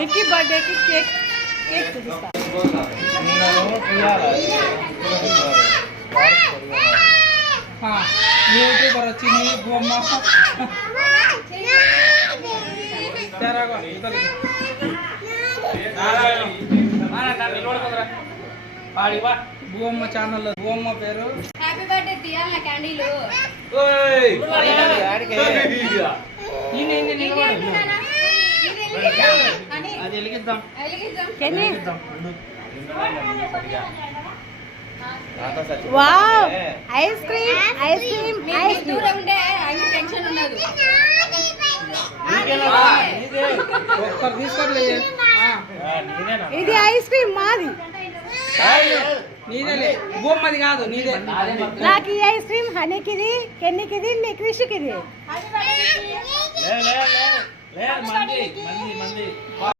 నిక్కి బర్త్డేకి cake cake చూపిస్తా. YouTuber వచ్చింది బొమ్మ బువ్వమ్మ ఛానల్లో బువ్వమ్మ పేరు. హ్యాపీ బర్త్డే తీయాల క్యాండీలు. అది వెలిగిద్దాం. Wow ice cream ice cream ice దూరం ఉండే అన్ని టెన్షన్ ఉన్నది. ఒక్కరు తీసుకోలే. ఇది ఐస్ క్రీమ్ మాది. నీదేలే బొమ్మది కాదు నీదే. నాకు ఈ ఐస్ క్రీమ్ హనీకిది కెన్నీకిది నిక్రిష్కిది.